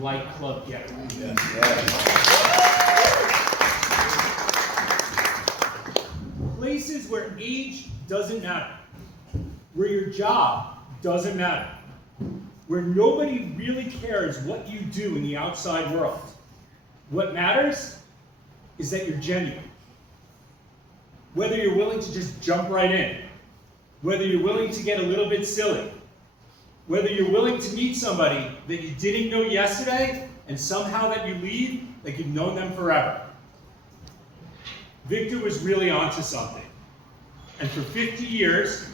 like Club Getaway. Yes. Places where age doesn't matter, where your job doesn't matter, where nobody really cares what you do in the outside world. What matters is that you're genuine. Whether you're willing to just jump right in, whether you're willing to get a little bit silly, whether you're willing to meet somebody that you didn't know yesterday and somehow that you leave like you've known them forever. Victor was really onto something. And for 50 years,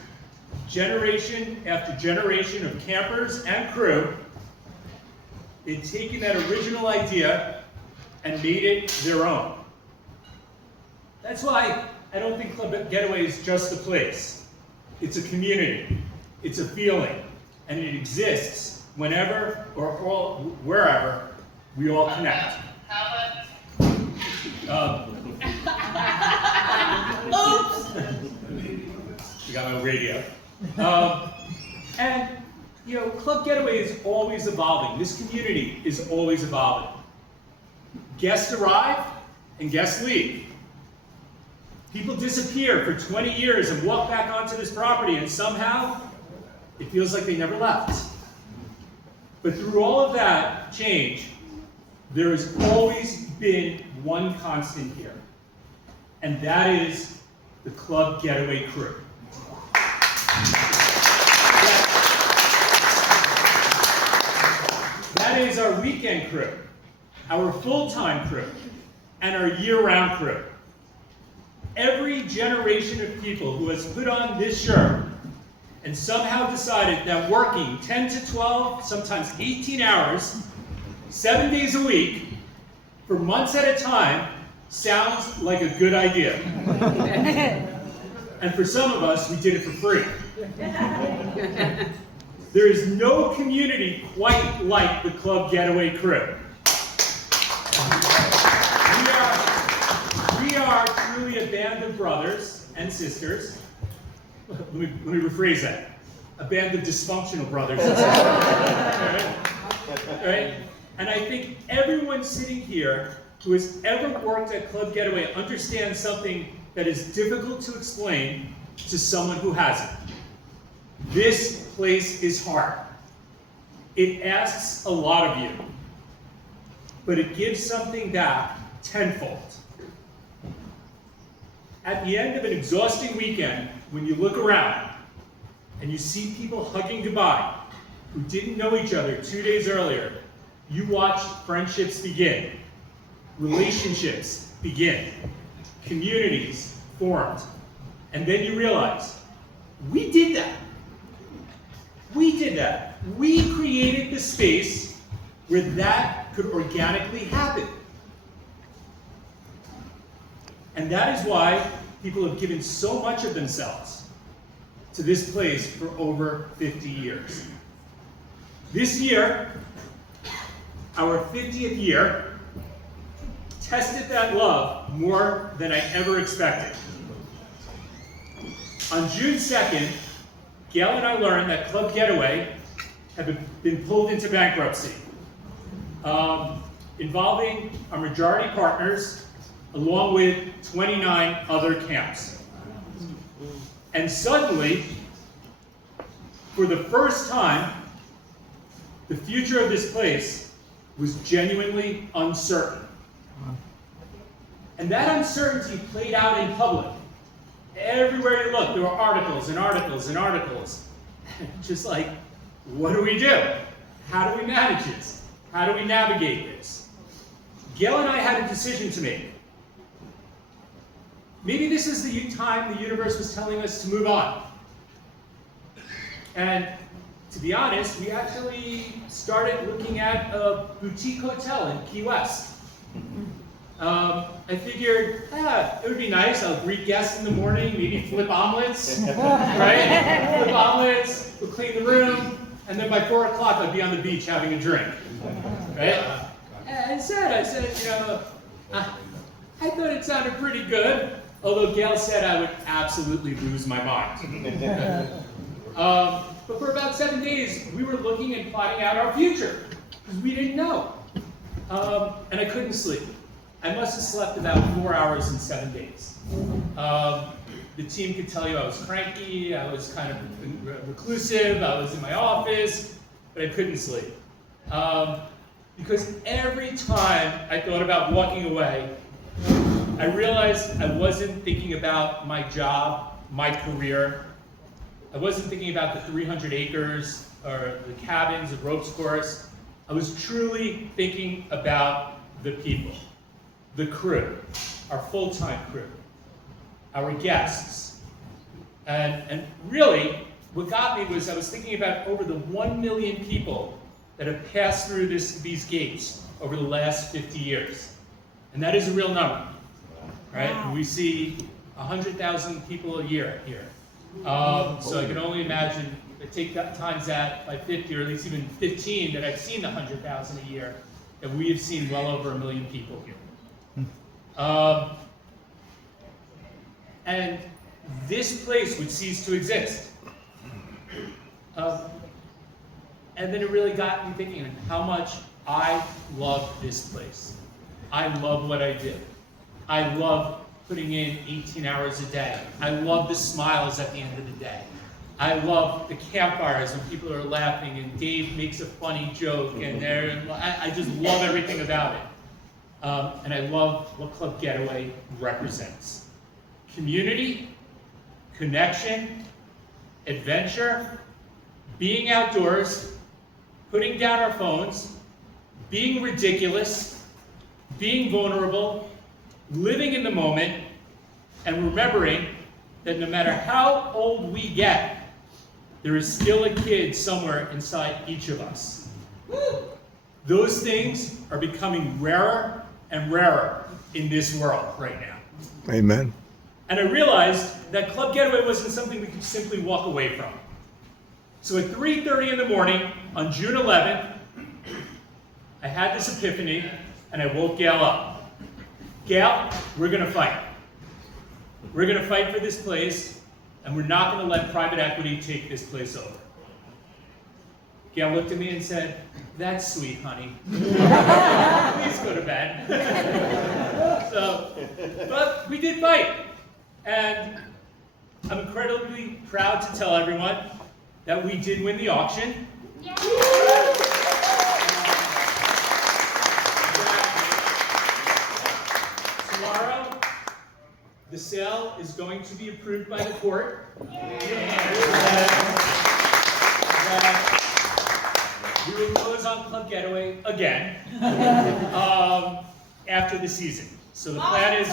generation after generation of campers and crew, they'd taken that original idea and made it their own. That's why I don't think Club Getaway is just a place. It's a community. It's a feeling. And it exists whenever or wherever we all connect. Oops! We got my radio. And, you know, Club Getaway is always evolving. This community is always evolving. Guests arrive and guests leave. People disappear for 20 years and walk back onto this property, and somehow it feels like they never left. But through all of that change, there has always been one constant here, and that is the Club Getaway crew. That is our weekend crew, our full-time crew, and our year-round crew. Every generation of people who has put on this shirt and somehow decided that working 10 to 12, sometimes 18 hours, 7 days a week, for months at a time, sounds like a good idea. And for some of us, we did it for free. There is no community quite like the Club Getaway crew. We are truly a band of brothers and sisters. Let me rephrase that. A band of dysfunctional brothers and sisters. All right? And I think everyone sitting here who has ever worked at Club Getaway understands something that is difficult to explain to someone who hasn't. This place is hard. It asks a lot of you, but it gives something back tenfold. At the end of an exhausting weekend, when you look around and you see people hugging goodbye who didn't know each other 2 days earlier, you watch friendships begin, relationships begin, communities formed, and then you realize, we did that. We did that. We created the space where that could organically happen. And that is why people have given so much of themselves to this place for over 50 years. This year, our 50th year, tested that love more than I ever expected. On June 2nd, Gail and I learned that Club Getaway had been pulled into bankruptcy, involving our majority partners along with 29 other camps. And suddenly, for the first time, the future of this place was genuinely uncertain. And that uncertainty played out in public. Everywhere you look, there were articles and articles and articles. Just like, what do we do? How do we manage this? How do we navigate this? Gail and I had a decision to make. Maybe this is the time the universe was telling us to move on. And to be honest, we actually started looking at a boutique hotel in Key West. I figured, it would be nice. I'll greet guests in the morning, maybe flip omelets, right? Flip omelets, we'll clean the room, and then by 4 o'clock I'd be on the beach having a drink, right? And I said, you know, I thought it sounded pretty good, although Gail said I would absolutely lose my mind. But for about 7 days, we were looking and plotting out our future. because we didn't know. And I couldn't sleep. I must have slept about 4 hours in 7 days. The team could tell you I was cranky, I was kind of reclusive, I was in my office, but I couldn't sleep. Because every time I thought about walking away, I realized I wasn't thinking about my job, my career. I wasn't thinking about the 300 acres or the cabins, the ropes course. I was truly thinking about the people, the crew, our full-time crew, our guests. And really, what got me was I was thinking about over the 1 million people that have passed through these gates over the last 50 years. And that is a real number, right? Wow. We see 100,000 people a year here. So I can only imagine, if I take that times that by 50, or at least even 15, that I've seen the 100,000 a year, that we have seen well over 1 million people here. And this place would cease to exist. And then it really got me thinking how much I love this place. I love what I do. I love putting in 18 hours a day. I love the smiles at the end of the day. I love the campfires when people are laughing and Dave makes a funny joke and I just love everything about it. And I love what Club Getaway represents. Community, connection, adventure, being outdoors, putting down our phones, being ridiculous, being vulnerable, living in the moment, and remembering that no matter how old we get, there is still a kid somewhere inside each of us. Those things are becoming rarer and rarer in this world right now. Amen. And I realized that Club Getaway wasn't something we could simply walk away from. So at 3:30 in the morning on June 11th, I had this epiphany and I woke Gail up. Gail, we're going to fight. We're going to fight for this place, and we're not going to let private equity take this place over. Gail looked at me and said, "That's sweet, honey. Please go to bed." But we did fight. And I'm incredibly proud to tell everyone that we did win the auction. Yeah. Tomorrow, the sale is going to be approved by the court. We will close on Club Getaway again after the season. So the plan is...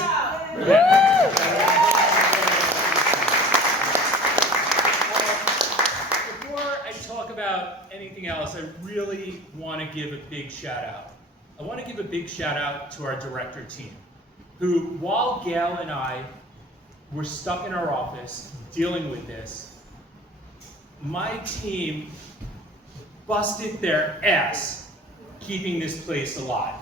Before I talk about anything else, I really want to give a big shout out. I want to give a big shout out to our director team, who, while Gail and I were stuck in our office dealing with this, my team busted their ass keeping this place alive,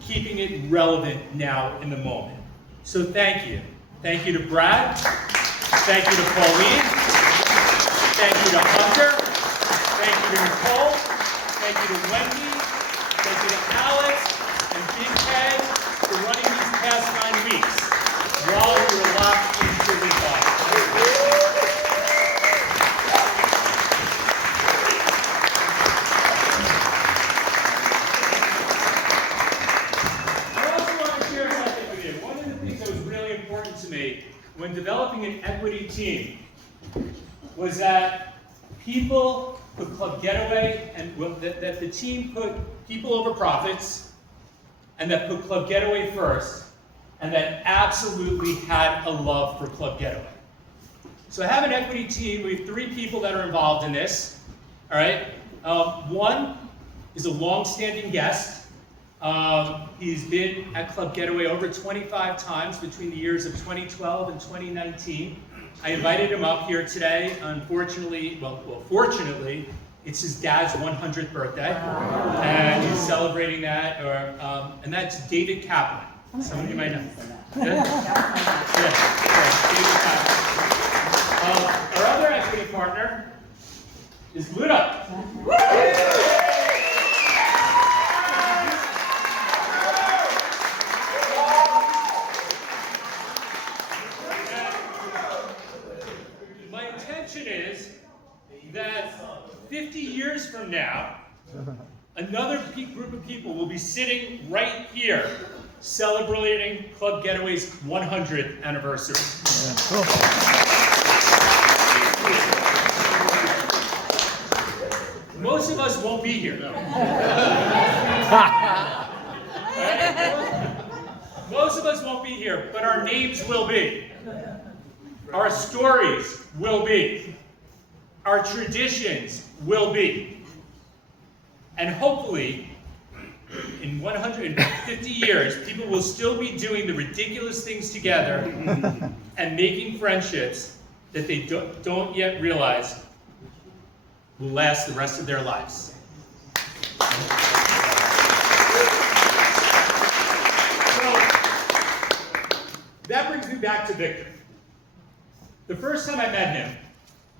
keeping it relevant now in the moment. So thank you. Thank you to Brad. Thank you to Pauline. Thank you to Hunter. Thank you to Nicole. Thank you to Wendy. Thank you to Alex and Big Ted for running these past 9 weeks while we were locked into this office. When developing an equity team was that people put Club Getaway and that the team put people over profits and that put Club Getaway first and that absolutely had a love for Club Getaway. So I have an equity team. We have 3 people that are involved in this. All right. One is a long-standing guest. He's been at Club Getaway over 25 times between the years of 2012 and 2019. I invited him up here today. Unfortunately, fortunately, it's his dad's 100th birthday, and he's celebrating that. And that's David Kaplan. Some of you might know. David Kaplan. Our other equity partner is Luda. another group of people will be sitting right here celebrating Club Getaway's 100th anniversary. Yeah, cool. Most of us won't be here. Most of us won't be here, but our names will be. Our stories will be. Our traditions will be. And hopefully, in 150 years, people will still be doing the ridiculous things together and making friendships that they don't yet realize will last the rest of their lives. That brings me back to Victor. The first time I met him,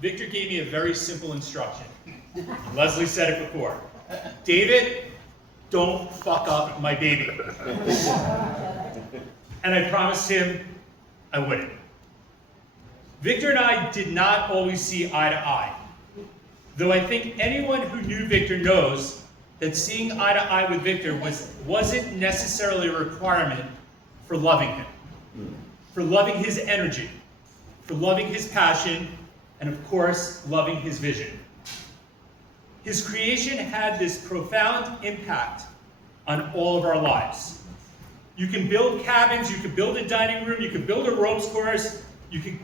Victor gave me a very simple instruction. Leslie said it before. David, don't fuck up my baby. And I promised him I wouldn't. Victor and I did not always see eye to eye. Though I think anyone who knew Victor knows that seeing eye to eye with Victor wasn't necessarily a requirement for loving him. For loving his energy, for loving his passion, and of course, loving his vision. His creation had this profound impact on all of our lives. You can build cabins, you can build a dining room, you can build a ropes course, you can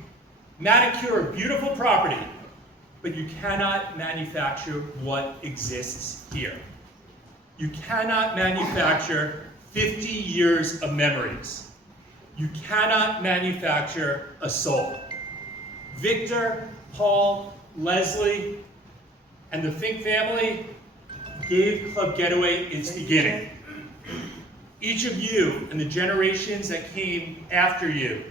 manicure a beautiful property, but you cannot manufacture what exists here. You cannot manufacture 50 years of memories. You cannot manufacture a soul. Victor, Paul, Leslie, and the Fink family gave Club Getaway its beginning. Each of you and the generations that came after you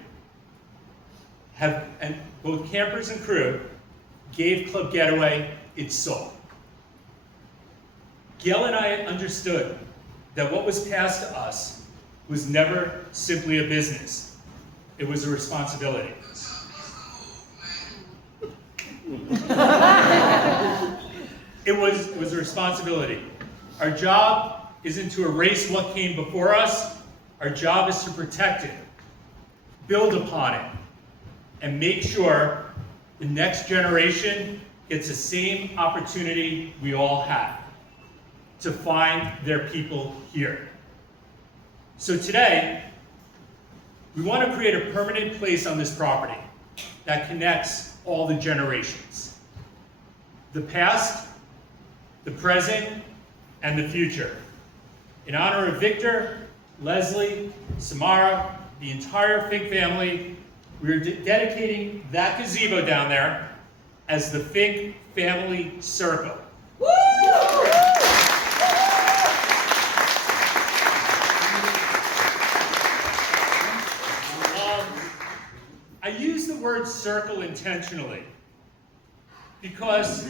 and both campers and crew, gave Club Getaway its soul. Gail and I understood that what was passed to us was never simply a business. It was a responsibility. It was a responsibility. Our job isn't to erase what came before us. Our job is to protect it, build upon it, and make sure the next generation gets the same opportunity we all had to find their people here. So today, we want to create a permanent place on this property that connects all the generations. The past, the present, and the future. In honor of Victor, Leslie, Samara, the entire Fink family, we are dedicating that gazebo down there as the Fink Family Circle. Woo! I use the word circle intentionally because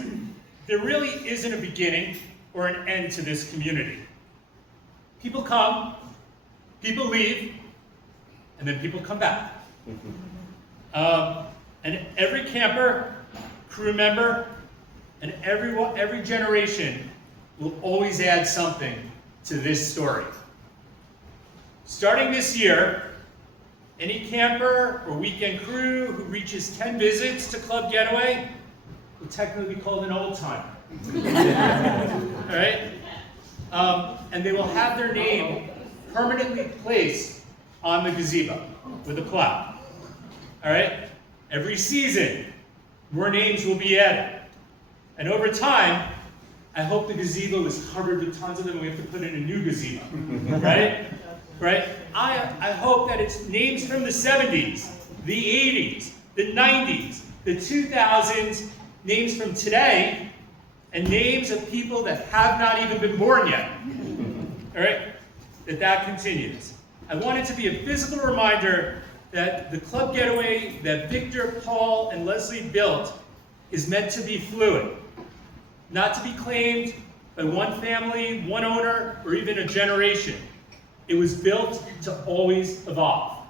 there really isn't a beginning or an end to this community. People come, people leave, and then people come back. And every camper, crew member, and every generation will always add something to this story. Starting this year, any camper or weekend crew who reaches 10 visits to Club Getaway will technically be called an old timer. All right? And they will have their name permanently placed on the gazebo with a plaque. All right? Every season, more names will be added. And over time, I hope the gazebo is covered with tons of them and we have to put in a new gazebo. Right? Right? I hope that it's names from the 70s, the 80s, the 90s, the 2000s, names from today, and names of people that have not even been born yet. All right? That continues. I want it to be a physical reminder that the Club Getaway that Victor, Paul, and Leslie built is meant to be fluid, not to be claimed by one family, one owner, or even a generation. It was built to always evolve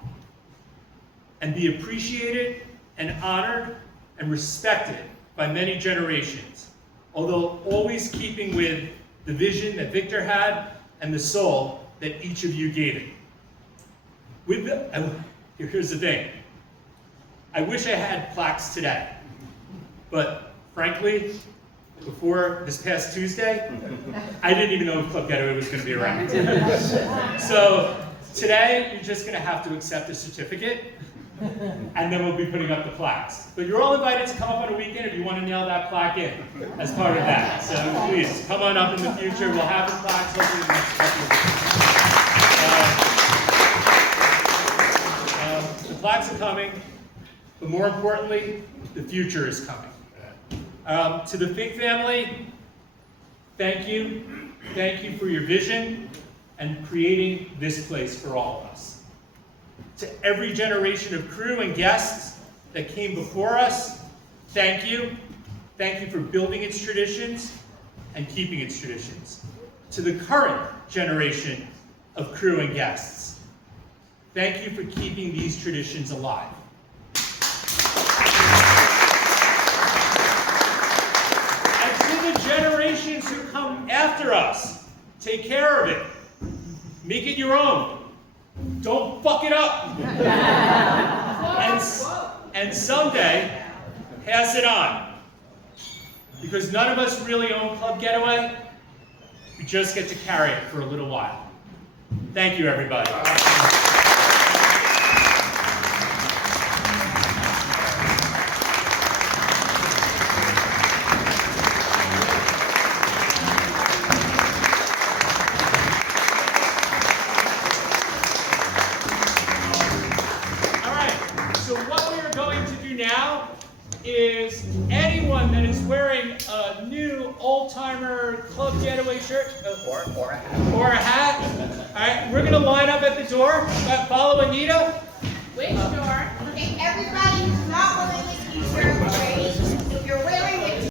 and be appreciated and honored and respected by many generations, although always keeping with the vision that Victor had, and the soul that each of you gave it. Here's the thing. I wish I had plaques today, but frankly, before this past Tuesday, I didn't even know if Club Getaway was going to be around. So today, you're just going to have to accept a certificate, and then we'll be putting up the plaques. But you're all invited to come up on a weekend if you want to nail that plaque in as part of that. So please, come on up in the future. We'll have the plaques hopefully in the next couple of weeks. The plaques are coming, but more importantly, the future is coming. To the Fink family, thank you. Thank you for your vision and creating this place for all of us. To every generation of crew and guests that came before us, thank you. Thank you for building its traditions and keeping its traditions. To the current generation of crew and guests, thank you for keeping these traditions alive. Generations who come after us, take care of it. Make it your own. Don't fuck it up. And someday, pass it on. Because none of us really own Club Getaway. We just get to carry it for a little while. Thank you, everybody. Is anyone that is wearing a new old-timer Club Getaway shirt or a hat, all right, we're going to line up at the door, follow Anita,